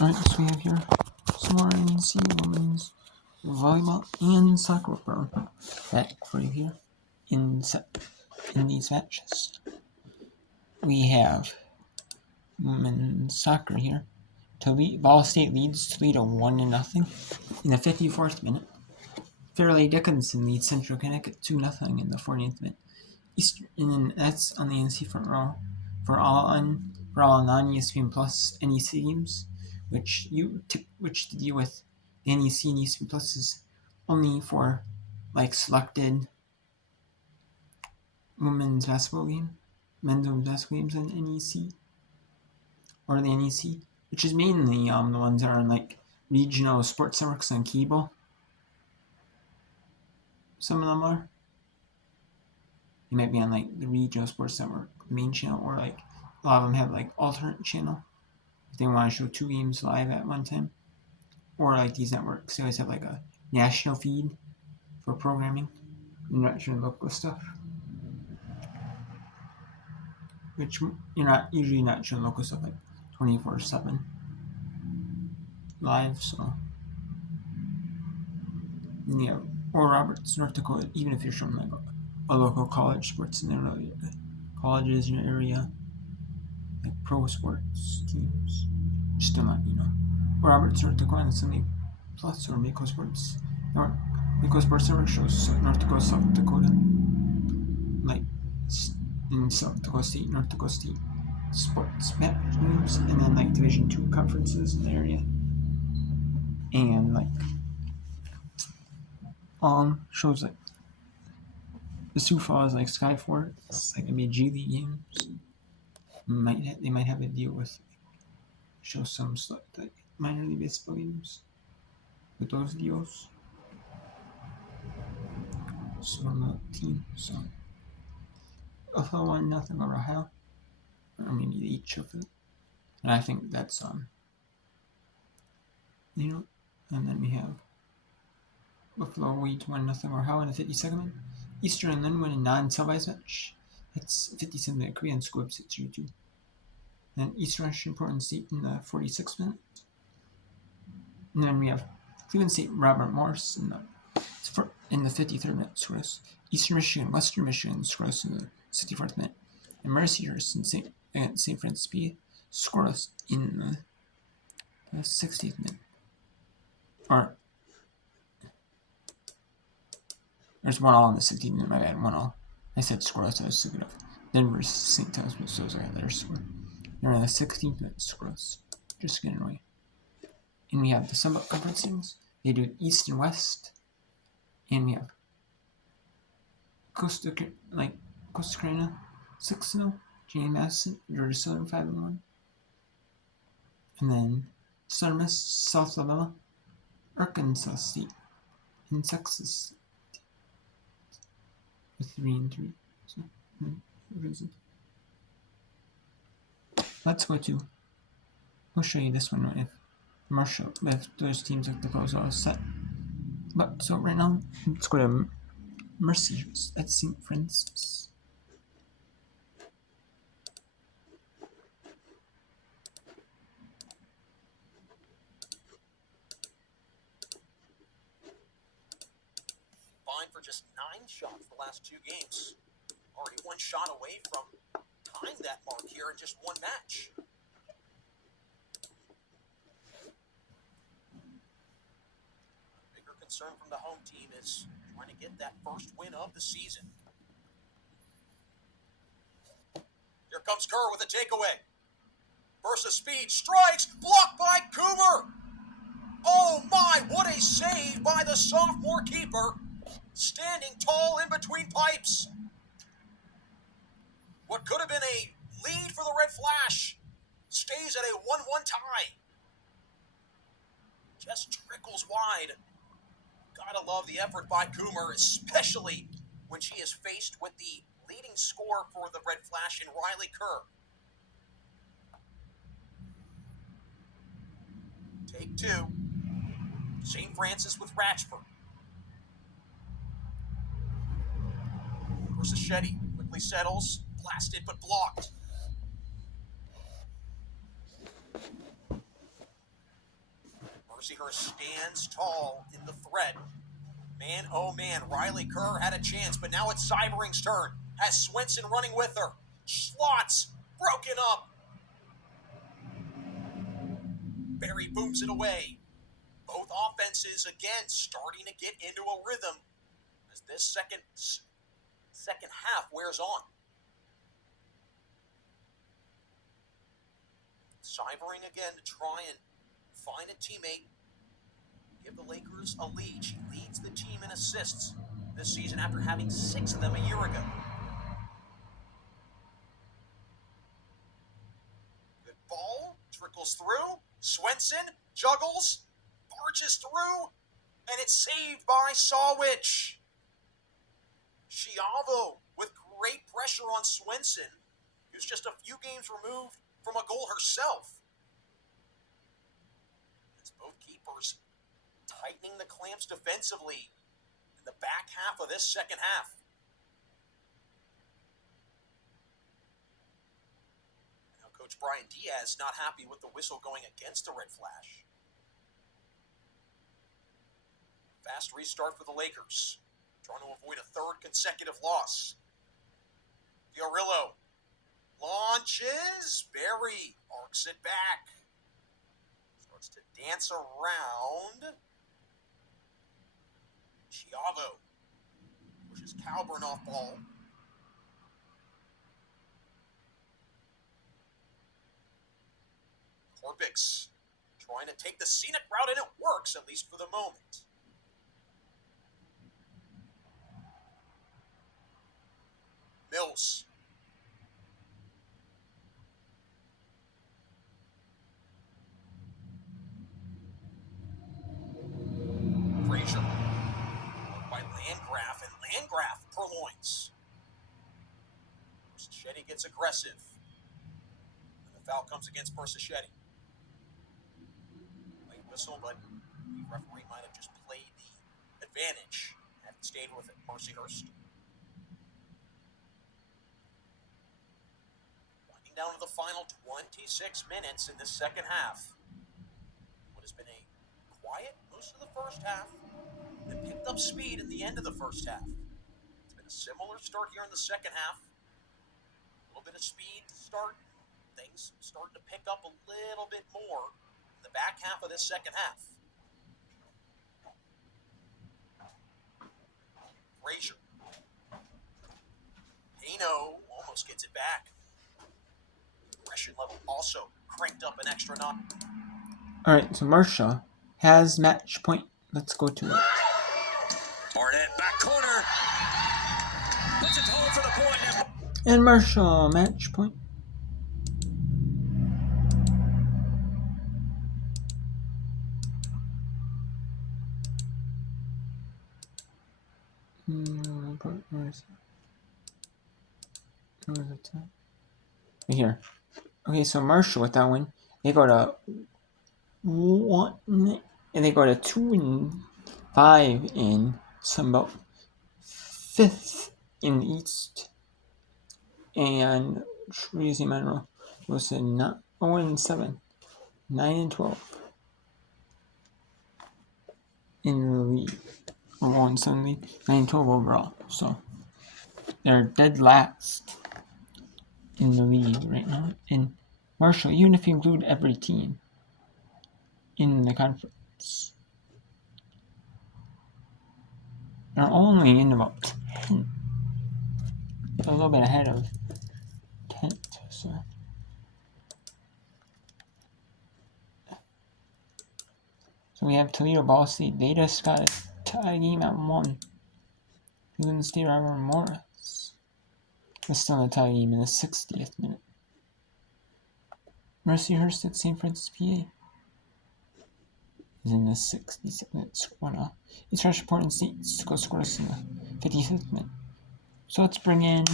Alright, so we have here some more NCAA women's volleyball and soccer back for you here in these matches. We have women's soccer here. Ball State leads Toledo 1-0 in the 54th minute. Fairleigh Dickinson leads Central Connecticut 2-0 in the 40th minute. And that's on the NC front row for all non-ESPN Plus NEC games, which to deal with the NEC and ESPN Plus is only for selected women's basketball games, men's and women's basketball games in NEC or the NEC, which is mainly the ones that are on regional sports networks on cable. Some of them are. They might be on the regional sports network, the main channel, or a lot of them have alternate channel if they want to show two games live at one time. Or these networks, they always have a national feed for programming. You're not showing local stuff, which you're usually not showing local stuff 24/7 live. So yeah, or Roberts, North Dakota, even if you're showing a local college sports in there, colleges in your area, pro sports teams, still not, Roberts, North Dakota, and Sunday Plus or Mako Sports. Mako Sports Network shows North Dakota, South Dakota, in South Dakota State, North Dakota State sports games, and then Division II conferences in the area, and shows the Sioux Falls Skyforce, G League games. They might have a deal with show some minor league baseball games with those deals. So on the team, so Buffalo 1-0 over Ohio, or maybe each of it, and I think that's and then we have Buffalo leads 1-0 over Ohio in the 52nd minute. Eastern and then win a non-televised match. That's 57th minute. Korean scored 6-2. Then Eastern Russian Portland State in the 46th minute. And then we have Cleveland State Robert Morris in the 53rd minute scores. Eastern Michigan, Western Michigan scores in the 64th minute. And Mercyhurst against St. Francis P scores in the 60th minute. There's 1-1 in the 16th minute, my bad, 1-1. I said scoreless, I was thinking of Denver's St. Thomas, but so was I their score. They're in the 16th minute scoreless. Just getting away. And we have the Sunbelt Conference teams. They do East and West. And we have Costa Carolina 6-0, Jane Madison, Georgia Southern 5-1. And then Southern Miss, South Alabama, Arkansas State, and Texas with 3-3. So, let's go to. We'll show you this one if those teams the close all set. But so right now, let's go to Mercyhurst at St. Francis. For just 9 shots the last 2 games. Already 1 shot away from tying that mark here in just 1 match. Bigger concern from the home team is trying to get that first win of the season. Here comes Kerr with a takeaway. Versus speed, strikes, blocked by Coomer. Oh my, what a save by the sophomore keeper. Standing tall in between pipes. What could have been a lead for the Red Flash stays at a 1-1 tie. Just trickles wide. Gotta love the effort by Coomer, especially when she is faced with the leading scorer for the Red Flash in Riley Kerr. Take 2. St. Francis with Ratchford. Versus Shetty. Quickly settles. Blasted but blocked. Mercyhurst stands tall in the threat. Man, oh man, Riley Kerr had a chance, but now it's Cybering's turn. Has Swenson running with her. Slots, broken up. Barry booms it away. Both offenses, again, starting to get into a rhythm as this second half wears on. Cybering again to try and find a teammate. Give the Lakers a lead. She leads the team in assists this season after having 6 of them a year ago. Good ball, trickles through. Swenson juggles, barges through, and it's saved by Sawich. Chiavo with great pressure on Swenson, who's just a few games removed from a goal herself. It's both keepers tightening the clamps defensively in the back half of this second half. Now Coach Brian Diaz not happy with the whistle going against the red flash. Fast restart for the Lakers, trying to avoid a third consecutive loss. Fiorillo launches. Barry arcs it back. Starts to dance around. Chiavo pushes Calburn off ball. Corbix trying to take the scenic route, and it works, at least for the moment. Mills. Frazier. By Landgraf, and Landgraf purloins. Persichetti gets aggressive. And the foul comes against Persichetti. Late whistle, but the referee might have just played the advantage and stayed with it. Mercyhurst. Winding down to the final 26 minutes in the second half. What has been a quiet most of the first half, then picked up speed in the end of the first half. It's been a similar start here in the second half. A little bit of speed to start. Things starting to pick up a little bit more in the back half of this second half. Frazier. Pino almost gets it back. Aggression level also cranked up an extra notch. Alright, so Marcia has match point. Let's go to it. Barnett, back corner. Puts it home for the point. And Marcia, match point. Where is it? Right here. Okay, so Marcia with that one, they go to 1, and they go to 2 and 5 in some about 5th in the East, and Tracy Monroe goes to 0 and 7, 9 and 12 in the league, or 1 and 7 league, 9 and 12 overall. So they're dead last in the league right now. And Marshall, even if you include every team in the conference, they're only in about 10th. A little bit ahead of 10th. So we have Toledo Ball State. They just got a tie game at 1. Cleveland State Robert Morris was still in a tie game in the 60th minute. Mercyhurst at St. Francis, PA is in the 67th minute. East Rush Portland State scores in the 55th minute. So let's bring in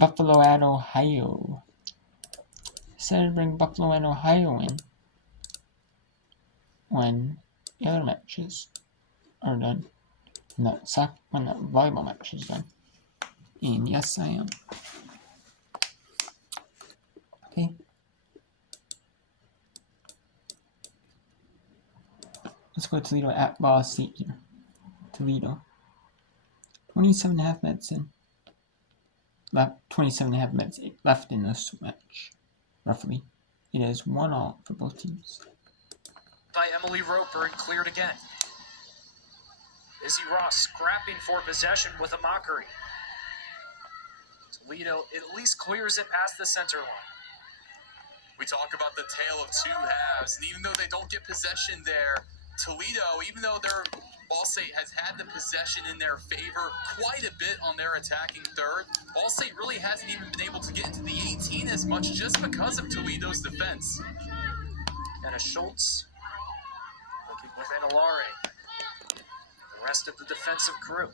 Buffalo at Ohio. Decided to bring Buffalo and Ohio in when the other matches are done. When that volleyball match is done. And yes, I am. Okay. Let's go Toledo at Ball State here. Toledo. 27.5 minutes in. 27.5 minutes left in this match. Roughly. It is 1-1 for both teams. By Emily Roper and cleared again. Izzy Ross scrapping for possession with a mockery. Toledo at least clears it past the center line. We talk about the tale of two halves, and even though they don't get possession there, Toledo, even though their Ball State has had the possession in their favor quite a bit on their attacking third, Ball State really hasn't even been able to get into the 18 as much just because of Toledo's defense. And a Schultz looking with Anilare. The rest of the defensive crew.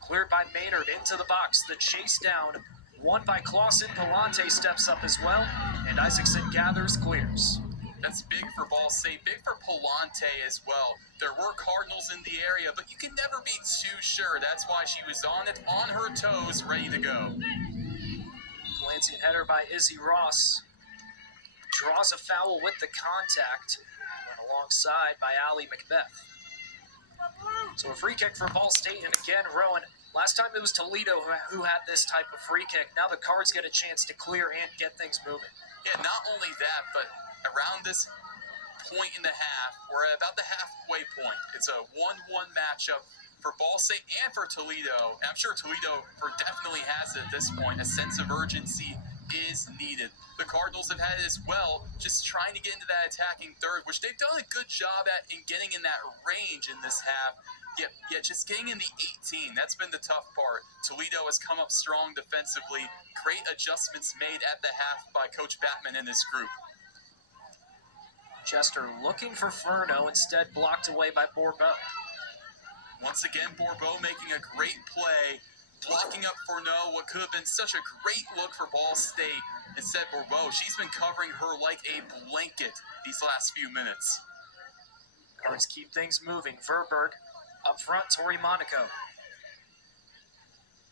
Cleared by Maynard into the box. The chase down. Won by Clausen. Palante steps up as well. And Isaacson gathers, clears. That's big for Ball State, big for Palante as well. There were Cardinals in the area, but you can never be too sure. That's why she was on it, on her toes, ready to go. Glancing header by Izzy Ross. Draws a foul with the contact. Went alongside by Allie Macbeth. So a free kick for Ball State, and again, Rowan, last time it was Toledo who had this type of free kick. Now the Cards get a chance to clear and get things moving. Yeah, not only that, but around this point in the half, we're at about the halfway point. It's a 1-1 matchup for Ball State and for Toledo. And I'm sure Toledo definitely has it at this point. A sense of urgency is needed. The Cardinals have had it as well, just trying to get into that attacking third, which they've done a good job at in getting in that range in this half. Yet just getting in the 18, that's been the tough part. Toledo has come up strong defensively. Great adjustments made at the half by Coach Batman and his group. Chester looking for Furno, instead blocked away by Bourbeau. Once again, Bourbeau making a great play, blocking up Furno, what could have been such a great look for Ball State. Instead, Bourbeau, she's been covering her like a blanket these last few minutes. Cards keep things moving. Verberg up front, Tori Monaco.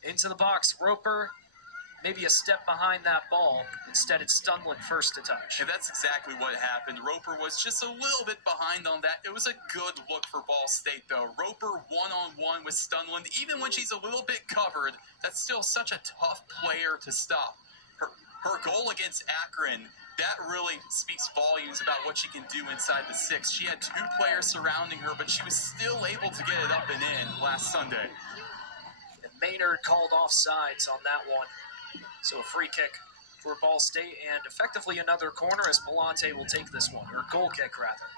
Into the box, Roper, maybe a step behind that ball. Instead, it's Stunland first to touch. And that's exactly what happened. Roper was just a little bit behind on that. It was a good look for Ball State, though. Roper one-on-one with Stunland. Even when she's a little bit covered, that's still such a tough player to stop. Her goal against Akron, that really speaks volumes about what she can do inside the six. She had two players surrounding her, but she was still able to get it up and in last Sunday. And Maynard called offsides on that one. So a free kick for Ball State, and effectively another corner as Palante will take this one, or goal kick rather.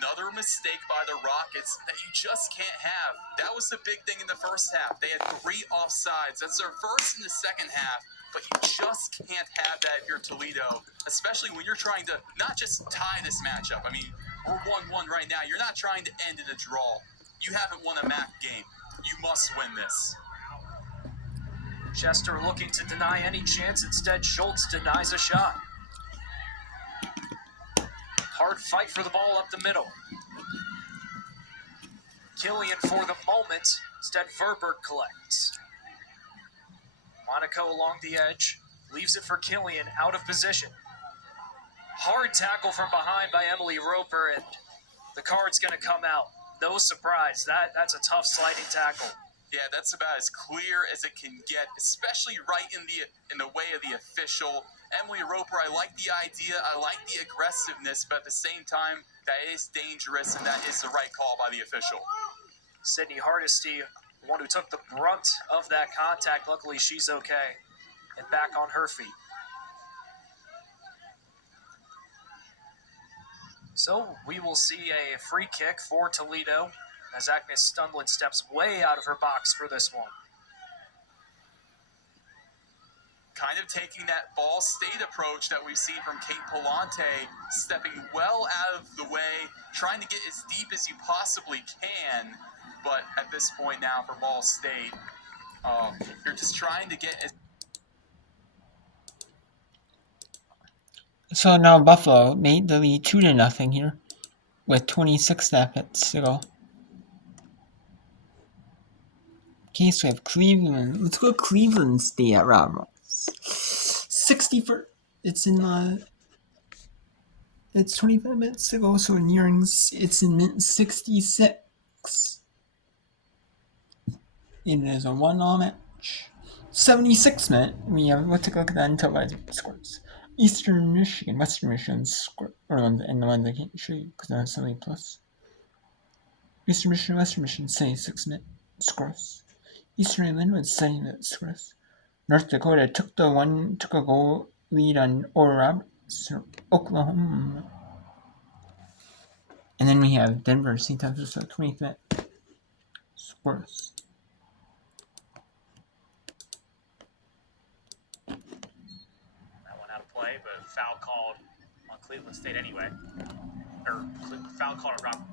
Another mistake by the Rockets that you just can't have. That was the big thing in the first half. They had 3 offsides. That's their first in the second half. But you just can't have that if you're Toledo, especially when you're trying to not just tie this matchup. I mean, we're 1-1 right now. You're not trying to end in a draw. You haven't won a MAC game. You must win this. Chester looking to deny any chance. Instead, Schultz denies a shot. Hard fight for the ball up the middle. Killian for the moment. Instead, Verberg collects. Monaco along the edge. Leaves it for Killian, out of position. Hard tackle from behind by Emily Roper, and the card's going to come out. No surprise. That's a tough sliding tackle. Yeah, that's about as clear as it can get, especially right in the way of the official. Emily Roper, I like the idea, I like the aggressiveness, but at the same time, that is dangerous, and that is the right call by the official. Sydney Hardesty, the one who took the brunt of that contact. Luckily, she's okay and back on her feet. So we will see a free kick for Toledo as Agnes Stunland steps way out of her box for this one. Kind of taking that Ball State approach that we've seen from Kate Palante, stepping well out of the way, trying to get as deep as you possibly can. But at this point now for Ball State, you're just trying to get as... So now Buffalo made the lead 2-0 here with 26 minutes to go. Okay, so we have Cleveland. Let's go Cleveland State at Rob Ross. 61st. It's in It's 25 minutes to go, so nearing it's in minute 66. It is a 1-all match. 76 minute. Let's take a look at the untelevised scores. Eastern Michigan, Western Michigan and the ones I can't show you because I have something plus. Eastern Michigan, Western Michigan, 76 minute scores. Eastern England with 70 minute scores. North Dakota took a goal lead on Oral Roberts, Oklahoma. And then we have Denver, St. Thomas, 20th minute scores. That one out of play, but foul called on Cleveland State anyway. Or foul called on